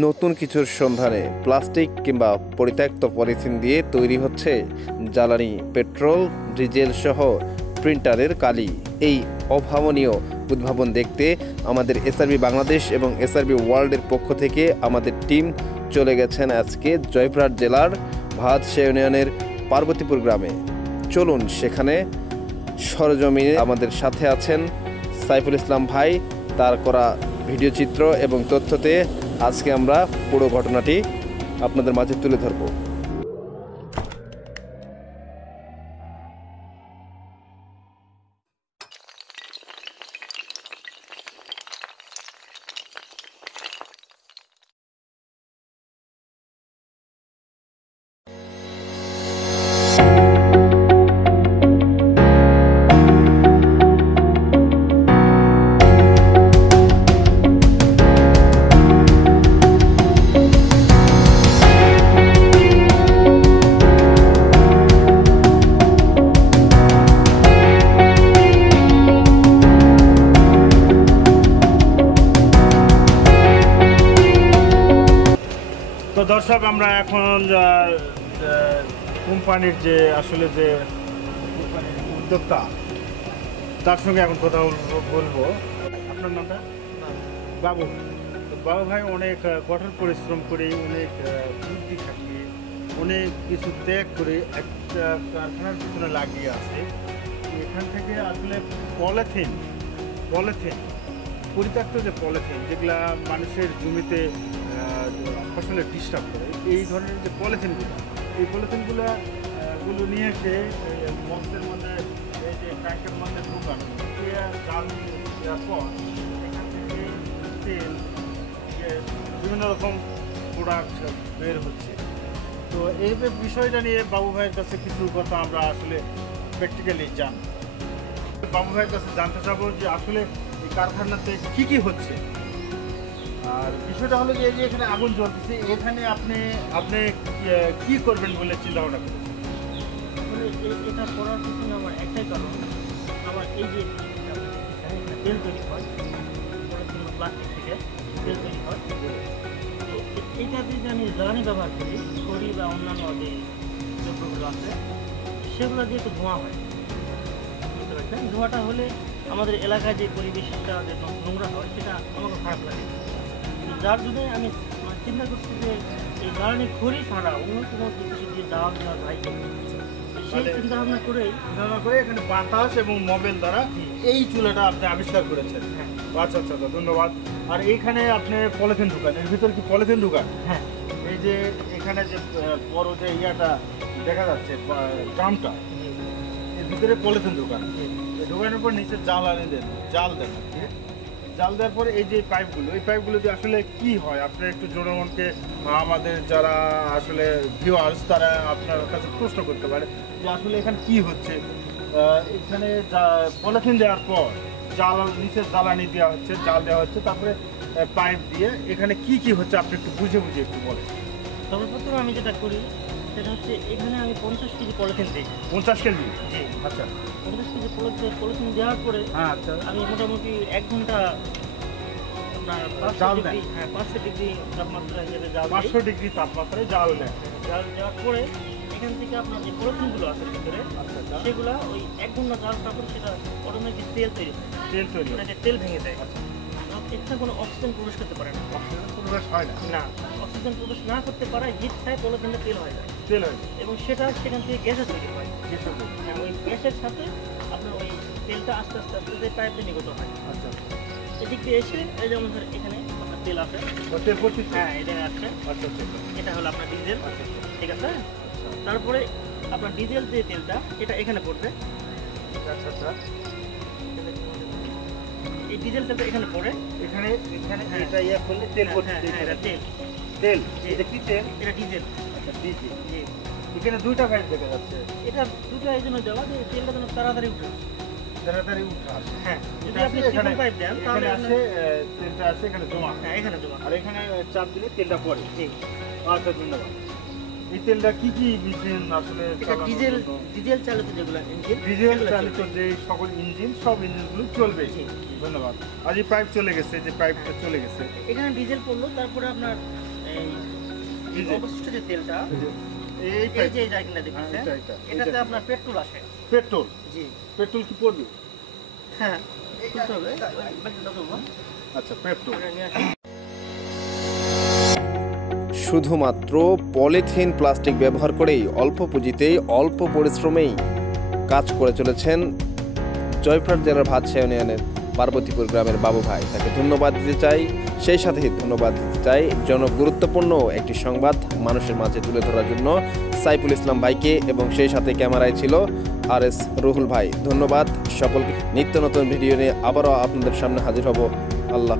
নতুন কিছুর সন্ধানে প্লাস্টিক কিংবা পরিত্যক্ত পলিথিন দিয়ে তৈরি হচ্ছে জ্বালানি, পেট্রোল, ডিজেল সহ প্রিন্টারের কালি। এই অভাবনীয় উদ্ভাবন দেখতে আমাদের এসআরবি বাংলাদেশ এবং এসআরবি ওয়ার্ল্ডের পক্ষ থেকে আমাদের টিম চলে গেছেন আজকে জয়পুরহাট জেলার ভাতশা ইউনিয়নের পার্বতীপুর গ্রামে। চলুন সেখানে সরজমিনে আমাদের সাথে আছেন সাইফুল ইসলাম ভাই। তার করা ভিডিও চিত্র এবং তথ্যতে আজকে আমরা পুরো ঘটনাটি আপনাদের মাঝে তুলে ধরব। তো দর্শক, আমরা এখন কোম্পানির যে আসলে যে কোম্পানির উদ্যোক্তা তার সঙ্গে এখন কথা বলবো। আপনার নামটা? বাবু। তো বাবু ভাই অনেক কঠোর পরিশ্রম করে, অনেক বুদ্ধি খাটিয়ে, অনেক কিছু ত্যাগ করে একটা কারখানার পিছনে লাগিয়ে আছে। এখান থেকে আসলে পলিথিন পরিত্যক্ত যে পলিথিন, যেগুলা মানুষের জমিতে ফসলের ডিস্টার্ব করে, এই ধরনের যে পলিথিনগুলো নিয়ে এসে বক্সের মধ্যে, এই যে ট্যাঙ্কের মধ্যে ঢোকানো, জাল দেওয়ার পর এখান থেকে তেল, বিভিন্ন রকম প্রোডাক্ট বের হচ্ছে। তো এই বিষয়টা নিয়ে বাবু ভাইয়ের কাছে কিছু কথা আমরা আসলে প্র্যাকটিক্যালি জানি। বাবু ভাইয়ের কাছে জানতে চাবো যে আসলে এই কারখানাতে কী হচ্ছে। আর বিষয়টা হলো যে এই যে এখানে আগুন জ্বলতেছে, এখানে আপনি কি করবেন বলে চিন্তা ভাবনা করেছেন? এটা করার পিছনে আমার একটাই কারণ, আমার এই যে তেল তৈরি হয় প্লাস্টিক থেকে তেল তৈরি হয়, তো এইটা যদি আমি জ্বালানি ব্যবহার করি, খড়ি বা অন্যান্য যে দ্রব্যগুলো আছে সেগুলো দিয়ে একটু ধোঁয়া হয়, বুঝতে পারছেন? ধোঁয়াটা হলে আমাদের এলাকায় যে পরিবেশটা যে নোংরা হয় সেটা আমাকে খারাপ লাগে। যার জন্য আমি চিন্তা করছি যে এই জ্বালানি খড়ি ছাড়া অন্য কোনো কিছু দিয়ে দাওয়া দেওয়া যায়, সেই চিন্তা ভাবনা করে এখানে বাতাস এবং মোবাইল দ্বারা এই চুলাটা আপনি আবিষ্কার করেছেন। হ্যাঁ। আচ্ছা, ধন্যবাদ। আর এইখানে আপনি পলিথিন ঢুকান, এর ভিতরে কি পলিথিন ঢুকান? হ্যাঁ। এই যে এখানে যে বড় যে ইয়াটা দেখা যাচ্ছে, ড্রামটা, এর ভিতরে পলিথিন ঢুকান। ঢুকানোর পর নিচে জাল দেন। জাল দেওয়ার পরে এই যে পাইপগুলো দিয়ে আসলে কি হয়, আপনি একটু জনগণকে, আমাদের যারা আসলে ভিউয়ার্স, তারা আপনার কাছে প্রশ্ন করতে পারে যে আসলে এখানে কি হচ্ছে। এখানে পলিথিন দেওয়ার পর নিচে জ্বালানি দেওয়া হচ্ছে, জাল দেওয়া হচ্ছে, তারপরে পাইপ দিয়ে এখানে কি হচ্ছে আপনি একটু বুঝে একটু বলেন। সর্বপ্রথম আমি যেটা করি সেটা হচ্ছে, এখানে আমি 50 কেজি পলিথিন দিই। 50 কেজি? জি। আচ্ছা। 50 কেজি পলিথিন দেওয়ার পরে আচ্ছা, আমি মোটামুটি 1 ঘন্টা আপনার 500 ডিগ্রি তাপমাত্রা হিসেবে জাল দিই। 500 ডিগ্রি তাপমাত্রায় জাল দেন। জাল দেওয়ার পরে এখান থেকে আপনার যে পলিথিনগুলো আছে ভিতরে, সেগুলা ওই 1 ঘন্টা জাল তারপরে সেটা অটোমেটিক তেল তৈরি হয়। তেল ভেঙে দেয়। এখানে কোনো অক্সিজেন প্রবেশ করতে পারে না। অক্সিজেন প্রবেশ হয় না। অক্সিজেন প্রবেশ না করতে পারায় হিট খায় পলিথিনটা তেল হয়ে যায়। এবং সেটা সেখান থেকে গ্যাসে তৈরি হয়। হ্যাঁ, ওই গ্যাসের সাথে আপনার ওই তেলটা আস্তে আস্তে পাইপ দিয়ে নিগত হয়। আচ্ছা। এদিক দিয়ে এসে এই যেমন এখানে আপনার তেল আছে। হ্যাঁ, এটা আছে। আচ্ছা। এটা হলো আপনার ডিজেল। ঠিক আছে। তারপরে আপনার ডিজেল যে তেলটা, এটা এখানে পড়বে। আচ্ছা। এই ডিজেল তেলটা এখানে পড়ে, এখানে এটা ইয়া করলে তেল পড়ছে। এটা তেল। এটা কি তেল? এটা ডিজেল। আচ্ছা, ডিজেল। এখানে দুইটা পাইপ দেখা যাচ্ছে। এটা দুটো এই জন্য দেওয়া যে তেলটা যেন তাড়াতাড়ি উঠে আসে। হ্যাঁ, যদি আপনি চিকন পাইপ দেন তাহলে আসে তেলটা আসে এখানে জমা। হ্যাঁ, এখানে জমা। আর এখানে চাপ দিলে তেলটা পড়ে। জি। আচ্ছা, ধন্যবাদ। এই তেলটা কি কি মেশিন আসলে এটা চালানোর ডিজেল জন্য? ডিজেল চালিত যেগুলো ইঞ্জিন ডিজেল চালিত যে সকল ইঞ্জিন, সব ইঞ্জিনগুলো চলবে। জি। ধন্যবাদ। আর এই পাইপ চলে গেছে, যে পাইপটা চলে গেছে, এখানে ডিজেল পড়লো, তারপরে আপনার এই এই যে অবশিষ্ট যে তেলটা এই এই পাইপ, যে এই জায়গাটা দেখতেছেন, হ্যাঁ, এটা। এটাতে আপনার পেট্রোল আসে। পেট্রোল, জি পেট্রোল কি পড়বে? হ্যাঁ, তুলতে হবে। বাকিটা তুলবো। আচ্ছা, পেট্রোল। ওটা নিয়ে আসি। শুধুমাত্র পলিথিন প্লাস্টিক ব্যবহার করেই অল্প পুঁজিতেই অল্প পরিশ্রমেই কাজ করে চলেছেন জয়পুরহাট জেলার ভাতশাহী ইউনিয়নের পার্বতীপুর গ্রামের বাবু ভাই। তাকে ধন্যবাদ দিতে চাই, সেই সাথে ধন্যবাদ দিতে চাই জনগুরুত্বপূর্ণ একটি সংবাদ মানুষের মাঝে তুলে ধরার জন্য সাইফুল ইসলাম ভাইকে, এবং সেই সাথে ক্যামেরায় ছিল RS রুহুল ভাই। ধন্যবাদ সকলকে। নিত্য নতুন ভিডিও নিয়ে আবারও আপনাদের সামনে হাজির হব। আল্লাহ।